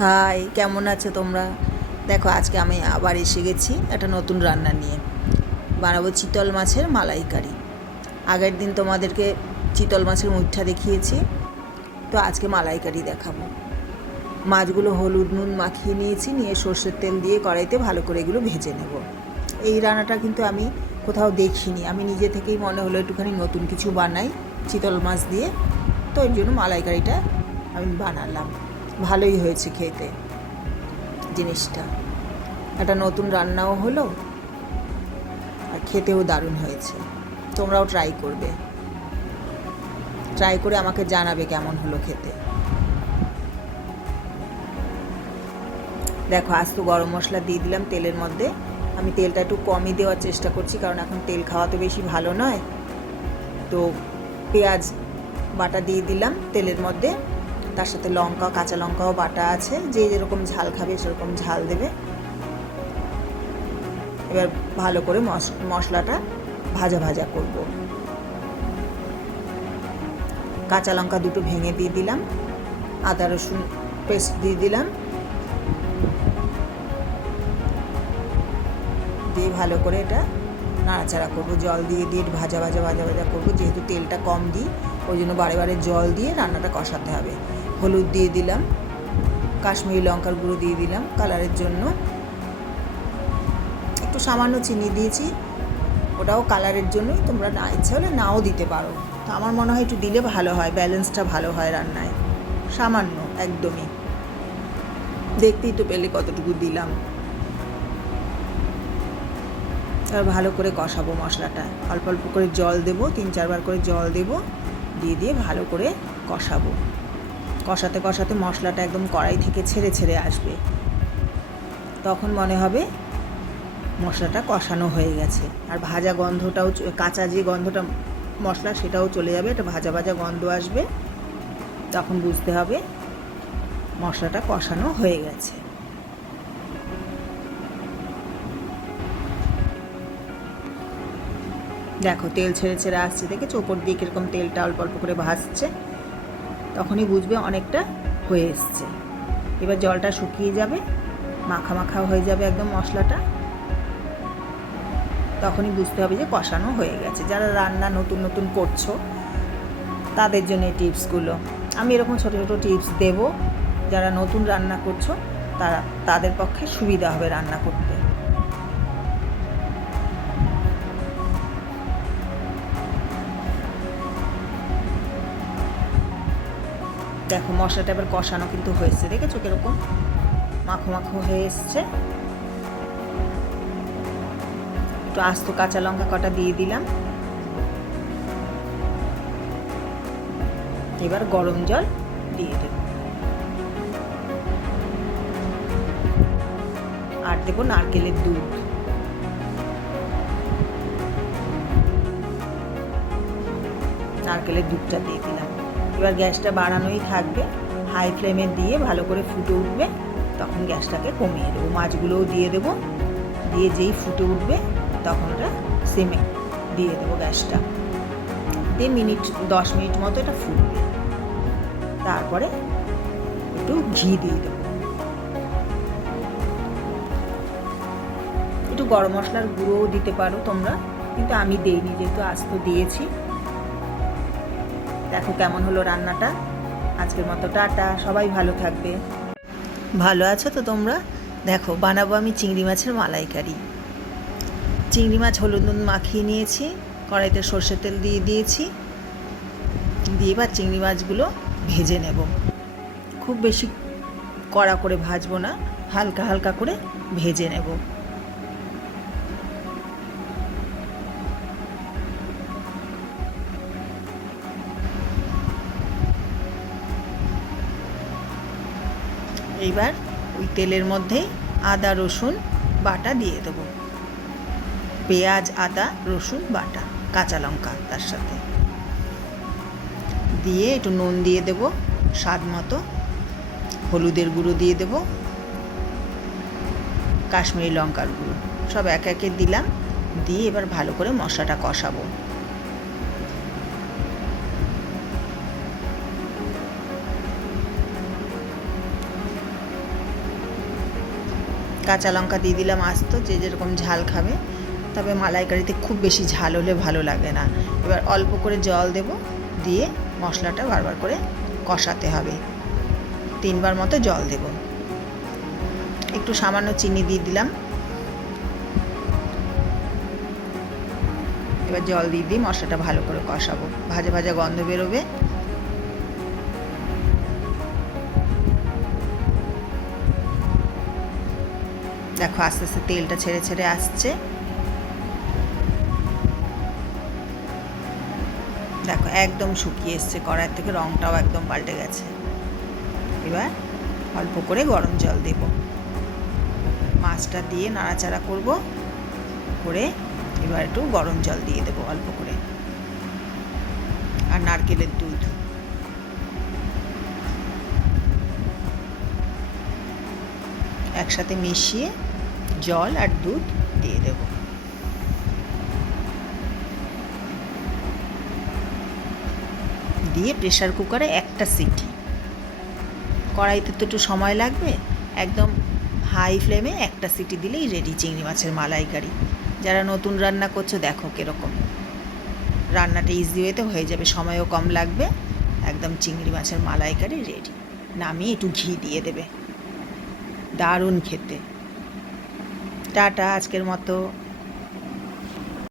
High, কেমন আছো তোমরা? দেখো আজকে আমি আবার এসে গেছি একটা নতুন রান্না নিয়ে। বানাবো চিতল মাছের মালাইকারি। আগের দিন তোমাদেরকে চিতল মাছের মুঠা দেখিয়েছি, তো আজকে মালাইকারি দেখাবো। মাছগুলো হলুদ নুন মাখিয়ে নিয়েছি, নিয়ে সর্ষের তেল দিয়ে কড়াইতে ভালো করে এগুলো ভেজে নেব। এই রান্নাটা কিন্তু আমি কোথাও দেখিনি, আমি নিজে থেকেই মনে হলো একটুখানি নতুন কিছু বানাই চিতল মাছ দিয়ে, তো ওই জন্য মালাইকারিটা আমি বানালাম। ভালোই হয়েছে খেতে জিনিসটা, একটা নতুন রান্নাও হলো আর খেতেও দারুণ হয়েছে। তোমরাও ট্রাই করবে, ট্রাই করে আমাকে জানাবে কেমন হলো খেতে। দেখো আজ তো গরম মশলা দিয়ে দিলাম তেলের মধ্যে। আমি তেলটা একটু কমই দেওয়ার চেষ্টা করছি, কারণ এখন তেল খাওয়া তো বেশি ভালো নয়। তো পেঁয়াজ বাটা দিয়ে দিলাম তেলের মধ্যে, তার সাথে লঙ্কা, কাঁচা লঙ্কাও বাটা আছে, যে যেরকম ঝাল খাবে সেরকম ঝাল দেবে। এবার ভালো করে মশলাটা ভাজা ভাজা করব। কাঁচা লঙ্কা দুটো ভেঙে দিয়ে দিলাম, আদা রসুন পেস্ট দিয়ে দিলাম, দিয়ে ভালো করে এটা নাড়াচাড়া করবো। জল দিয়ে দিয়ে ভাজা ভাজা ভাজা ভাজা করবো, যেহেতু তেলটা কম দিই ওই জন্য বারে বারে জল দিয়ে রান্নাটা কষাতে হবে। হলুদ দিয়ে দিলাম, কাশ্মীরি লঙ্কার গুঁড়ো দিয়ে দিলাম কালারের জন্য, একটু সামান্য চিনি দিয়েছি, ওটাও কালারের জন্যই। তোমরা না ইচ্ছা হলে নাও দিতে পারো, তো আমার মনে হয় একটু দিলে ভালো হয়, ব্যালেন্সটা ভালো হয় রান্নায়। সামান্য একদমই, দেখতেই তো পেলে কতটুকু দিলাম। আর ভালো করে কষাবো মশলাটা, অল্প অল্প করে জল দেবো, 3-4 বার করে জল দেবো, দিয়ে দিয়ে ভালো করে কষাবো। কষাতে কষাতে মশলাটা একদম কড়াই থেকে ছেড়ে ছেড়ে আসবে, তখন মনে হবে মশলাটা কষানো হয়ে গেছে। আর ভাজা গন্ধটাও, কাঁচা যে গন্ধটা মশলা সেটাও চলে যাবে, একটা ভাজা ভাজা গন্ধ আসবে, তখন বুঝতে হবে মশলাটা কষানো হয়ে গেছে। দেখো তেল ছেড়ে ছেড়ে আসছে, দেখেছো ওপর দিয়ে কীরকম তেলটা অল্প অল্প করে ভাসছে, তখনই বুঝবে অনেকটা হয়ে এসছে। এবার জলটা শুকিয়ে যাবে, মাখা মাখা হয়ে যাবে একদম মশলাটা, তখনই বুঝতে হবে যে কষানো হয়ে গেছে। যারা রান্না নতুন নতুন করছো তাদের জন্য এই টিপসগুলো, আমি এরকম ছোটো ছোটো টিপস দেবো। যারা নতুন রান্না করছো তাদের পক্ষে সুবিধা হবে রান্না করতে। দেখো মশলাটা এবার কষানো কিন্তু হয়েছে, দেখেছো কীরকম মাখো মাখো হয়ে এসছে। একটু আস্ত কাঁচা লঙ্কা কটা দিয়ে দিলাম। এবার গরম জল দিয়ে দেব, আর দেবো নারকেলের দুধ। নারকেলের দুধটা দিয়ে দিলাম। এবার গ্যাসটা বাড়ানোই থাকবে, হাই ফ্লেমে দিয়ে ভালো করে ফুটে উঠবে, তখন গ্যাসটাকে কমিয়ে দেবো। মাছগুলোও দিয়ে দেবো, দিয়ে যেই ফুটে উঠবে তখন ওটা সিমে দিয়ে দেবো গ্যাসটা, দিয়ে 10 মিনিট মতো এটা ফুটবে। তারপরে একটু ঘি দিয়ে দেবো, একটু গরম মশলার গুঁড়োও দিতে পারো তোমরা, কিন্তু আমি দিইনি যেহেতু আস্ত দিয়েছি। দেখো কেমন হলো রান্নাটা। আজকের মতো টাটা, সবাই ভালো থাকবে। ভালো আছো তো তোমরা? দেখো বানাবো আমি চিংড়ি মাছের মালাইকারি। চিংড়ি মাছ হলুদ নুন মাখিয়ে নিয়েছি, কড়াইতে সর্ষের তেল দিয়ে দিয়েছি, দিয়ে এবার চিংড়ি মাছগুলো ভেজে নেব। খুব বেশি কড়া করে ভাজবো না, হালকা হালকা করে ভেজে নেব। এইবার ওই তেলের মধ্যেই আদা রসুন বাটা দিয়ে দেবো, পেঁয়াজ আদা রসুন বাটা, কাঁচা লঙ্কা তার সাথে দিয়ে একটু নুন দিয়ে দেবো স্বাদ মতো, হলুদের গুঁড়ো দিয়ে দেবো, কাশ্মীরি লঙ্কার গুঁড়ো, সব একে একে দিলাম, দিয়ে এবার ভালো করে মশলাটা কষাবো। কাঁচা লঙ্কা দিয়ে দিলাম আস্ত, যে যেরকম ঝাল খাবে। তবে মালাইকারিতে খুব বেশি ঝাল হলে ভালো লাগে না। এবার অল্প করে জল দেব, দিয়ে মশলাটা বারবার করে কষাতে হবে। 3 বার মতো জল দেব। একটু সামান্য চিনি দিয়ে দিলাম। এবার জল দিয়ে মশলাটা ভালো করে কষাবো, ভাজা ভাজা গন্ধ বেরোবে। দেখো আস্তে আস্তে তেলটা ছেড়ে ছেড়ে আসছে। দেখো একদম শুকিয়ে এসছে, কড়াই থেকে রঙটাও একদম পাল্টে গেছে। এবার অল্প করে গরম জল দেব, মাছটা দিয়ে নাড়াচাড়া করব করে। এবার একটু গরম জল দিয়ে দেবো অল্প করে, আর নারকেলের দুধ। একসাথে মিশিয়ে জল আর দুধ দিয়ে দেব। দিয়ে প্রেসার কুকারে একটা সিটি। কড়াইতে তো একটু সময় লাগবে, একদম হাই ফ্লেমে একটা সিটি দিলেই রেডি চিংড়ি মাছের মালাইকারি। যারা নতুন রান্না করছো দেখো কীরকম রান্নাটা ইজি ওয়েতে হয়ে যাবে, সময়ও কম লাগবে। একদম চিংড়ি মাছের মালাইকারি রেডি। নামিয়ে একটু ঘি দিয়ে দেবে, দারুণ খেতে। টাটা আজকের মতো।